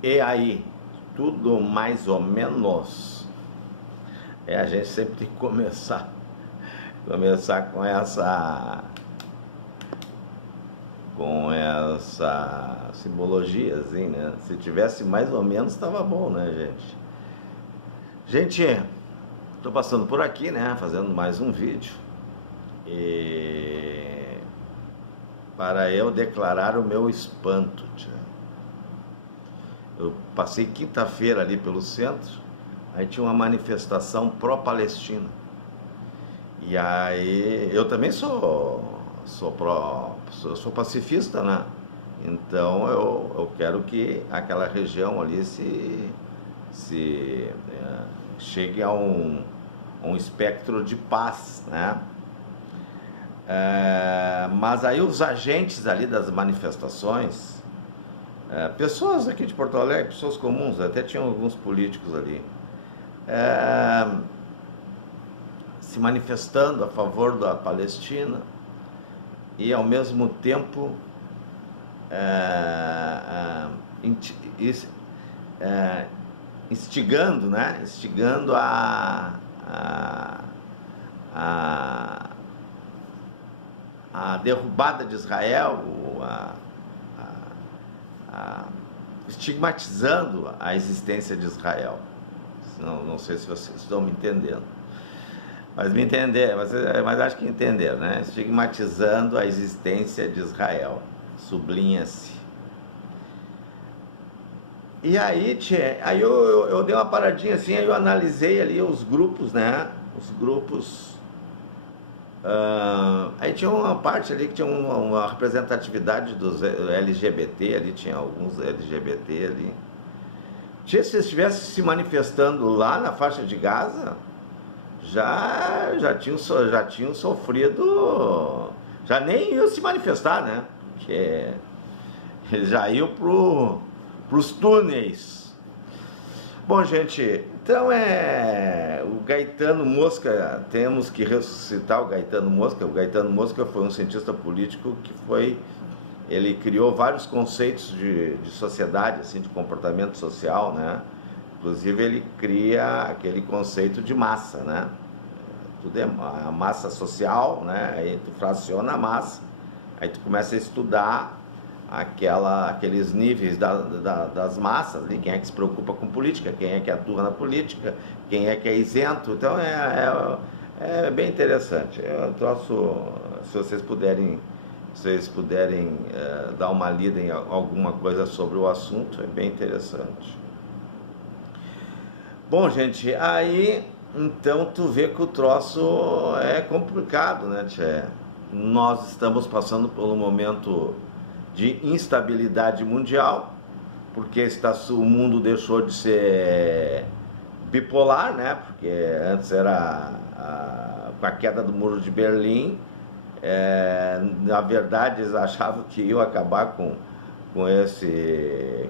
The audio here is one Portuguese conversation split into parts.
E aí, tudo mais ou menos? A gente sempre tem que começar com essa simbologia, assim, né? Se tivesse mais ou menos, estava bom, né, gente? Gente, tô passando por aqui, né, fazendo mais um vídeo e para eu declarar o meu espanto, tia. Eu passei quinta-feira ali pelo centro, aí tinha uma manifestação pró-Palestina. E aí, eu também sou pacifista, né? Então eu quero que aquela região ali chegue a um espectro de paz, né? Mas aí os agentes ali das manifestações, pessoas aqui de Porto Alegre, pessoas comuns, até tinham alguns políticos ali, se manifestando a favor da Palestina e ao mesmo tempo instigando, né? Instigando a derrubada de Israel, estigmatizando a existência de Israel. Não sei se vocês estão me entendendo. Mas acho que entenderam, né? Estigmatizando a existência de Israel. Sublinha-se. E aí, aí eu dei uma paradinha assim, aí eu analisei ali os grupos, né? Os grupos. Aí tinha uma parte ali que tinha uma representatividade dos LGBT, ali tinha alguns LGBT ali. Se eles estivessem se manifestando lá na faixa de Gaza, já tinham sofrido, já nem iam se manifestar, né? Porque eles já iam pros túneis. Bom, gente, então o Gaetano Mosca, temos que ressuscitar o Gaetano Mosca. O Gaetano Mosca foi um cientista político ele criou vários conceitos de sociedade, assim, de comportamento social, né? Inclusive ele cria aquele conceito de massa, né? Tudo é a massa social, né? Aí tu fraciona a massa, aí tu começa a estudar aqueles níveis das massas, ali, quem é que se preocupa com política, quem é que atua na política, quem é que é isento. Então é bem interessante. Eu troço, se vocês puderem dar uma lida em alguma coisa sobre o assunto, é bem interessante. Bom, gente, aí então tu vê que o troço é complicado, né, tchê? Nós estamos passando por um momento de instabilidade mundial, porque o mundo deixou de ser bipolar, né? Porque antes era com a queda do Muro de Berlim, na verdade eles achavam que iam acabar com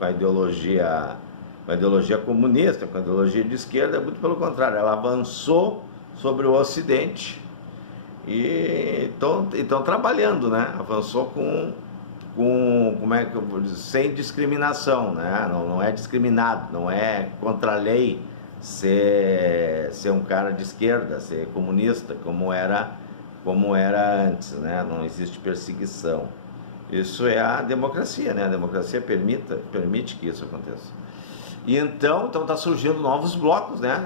a ideologia comunista, com a ideologia de esquerda. Muito pelo contrário, ela avançou sobre o Ocidente e estão trabalhando, né? Avançou como é que eu vou dizer, sem discriminação, né? Não é discriminado, não é contra a lei ser um cara de esquerda, ser comunista, como era antes, né? Não existe perseguição. Isso é a democracia, né? A democracia permite que isso aconteça. E então está surgindo novos blocos, né?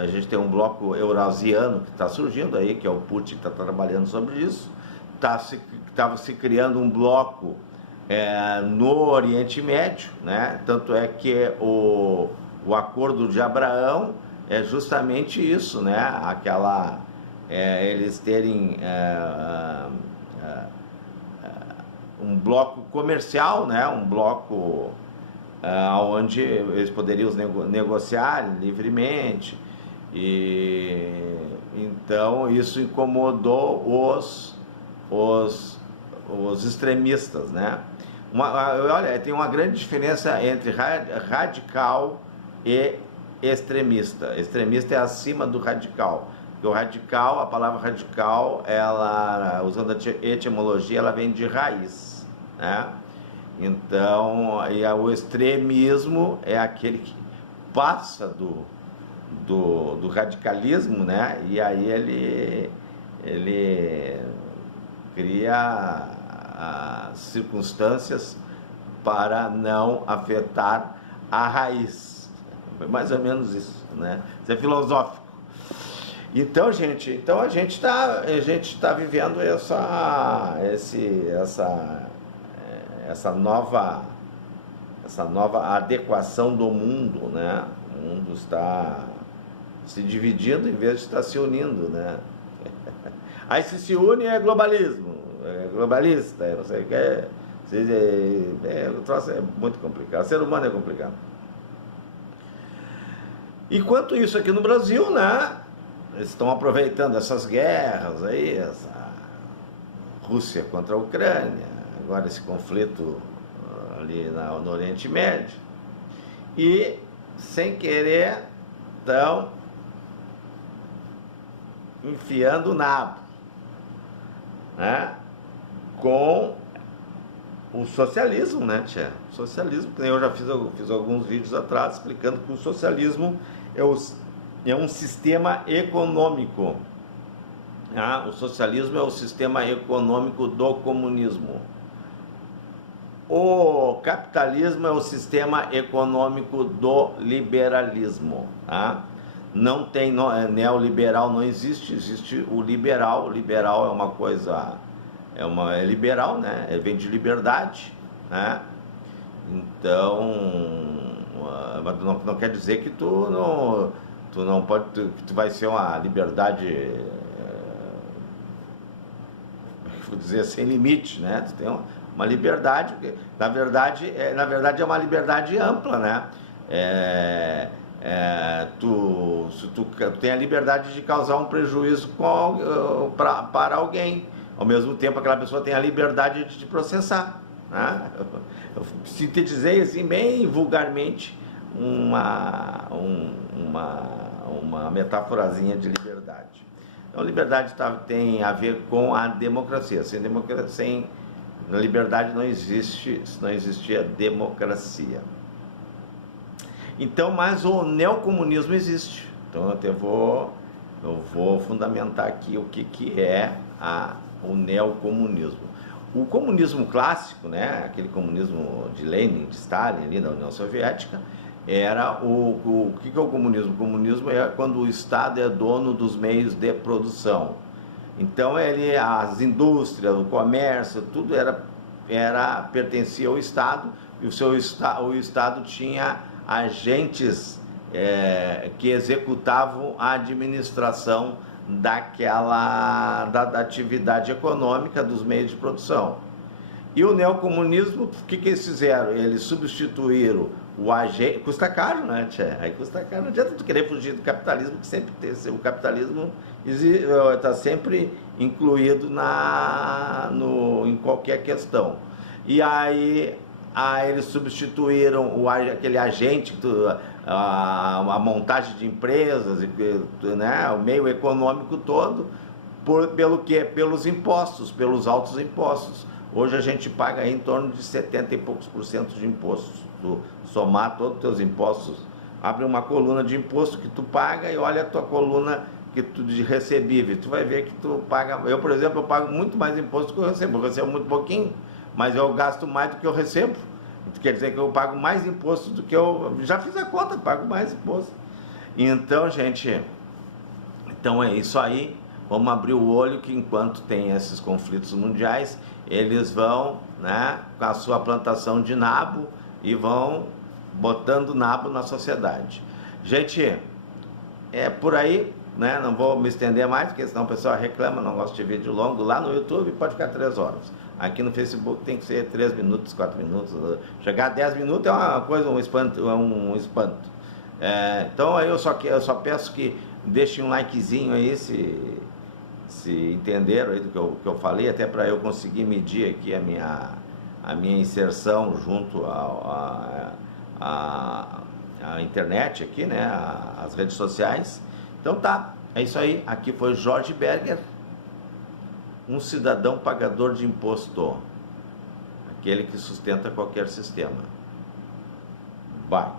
A gente tem um bloco eurasiano que está surgindo aí, que é o Putin que está trabalhando sobre isso. Estava se criando um bloco no Oriente Médio, né? Tanto é que o Acordo de Abraão é justamente isso, né? Eles terem um bloco comercial, né? Um bloco onde eles poderiam negociar livremente. E então isso incomodou os extremistas, né? Olha, tem uma grande diferença entre radical e extremista. Extremista é acima do radical. Porque o radical, a palavra radical, ela, usando a etimologia, ela vem de raiz, né? Então, o extremismo é aquele que passa do radicalismo, né? E aí ele cria as circunstâncias para não afetar a raiz. É mais ou menos isso, né? Isso é filosófico. Então, gente, a gente tá vivendo essa nova adequação do mundo, né? O mundo está se dividindo em vez de estar se unindo, né? Aí se une é globalismo, é globalista, não sei o que. O troço é muito complicado, o ser humano é complicado. Enquanto isso aqui no Brasil, né? Eles estão aproveitando essas guerras aí, essa Rússia contra a Ucrânia, agora esse conflito ali no Oriente Médio, e sem querer estão enfiando o nabo, né? Com o socialismo, né, tia? O socialismo, que eu já fiz alguns vídeos atrás explicando que o socialismo é um sistema econômico. Ah, o socialismo é o sistema econômico do comunismo. O capitalismo é o sistema econômico do liberalismo. Tá? Não tem neoliberal, não existe, existe o liberal. O liberal é uma coisa, é liberal, né? Vem de liberdade, né? Então, não quer dizer que tu não pode, que tu vai ser uma liberdade, vou dizer, sem limite, né? Tu tem uma liberdade, na verdade é uma liberdade ampla, né? Tu tem a liberdade de causar um prejuízo para alguém, ao mesmo tempo aquela pessoa tem a liberdade de te processar, né? Eu sintetizei assim bem vulgarmente uma metáforazinha de liberdade. Então, liberdade tem a ver com a democracia. Sem liberdade não existia democracia. Então, mas o neocomunismo existe. Então, eu vou fundamentar aqui o que é o neocomunismo. O comunismo clássico, né, aquele comunismo de Lenin, de Stalin, ali da União Soviética, era o que é o comunismo? O comunismo é quando o Estado é dono dos meios de produção. Então, as indústrias, o comércio, tudo pertencia ao Estado, e o Estado tinha agentes que executavam a administração da atividade econômica dos meios de produção. E o neocomunismo, o que eles fizeram? Eles substituíram o agente. Custa caro, né, tchê? Aí custa caro. Não adianta tu querer fugir do capitalismo, que sempre tem. O capitalismo está sempre incluído em qualquer questão. E aí eles substituíram aquele agente, a montagem de empresas, né, o meio econômico todo, pelo quê? Pelos impostos, pelos altos impostos. Hoje a gente paga aí em torno de 70 e poucos % de impostos. Tu somar todos os teus impostos, abre uma coluna de imposto que tu paga e olha a tua coluna de recebível. Tu vai ver que tu paga. Eu, por exemplo, eu pago muito mais imposto do que eu recebo. Eu recebo muito pouquinho, mas eu gasto mais do que eu recebo. Quer dizer que eu pago mais imposto do que eu... Já fiz a conta, pago mais imposto. Então, gente, então é isso aí. Vamos abrir o olho que enquanto tem esses conflitos mundiais, eles vão, né, com a sua plantação de nabo e vão botando nabo na sociedade. Gente, é por aí, né? Não vou me estender mais, porque senão o pessoal reclama, não gosta de vídeo longo. Lá no YouTube pode ficar 3 horas. Aqui no Facebook tem que ser 3 minutos, 4 minutos. Chegar a 10 minutos é uma coisa, um espanto. Então eu só peço que deixem um likezinho aí se entenderam aí do que eu falei, até para eu conseguir medir aqui a minha inserção junto à internet aqui, né, as redes sociais. Então tá, é isso aí. Aqui foi Jorge Berger, um cidadão pagador de imposto. aquele que sustenta qualquer sistema. Vai.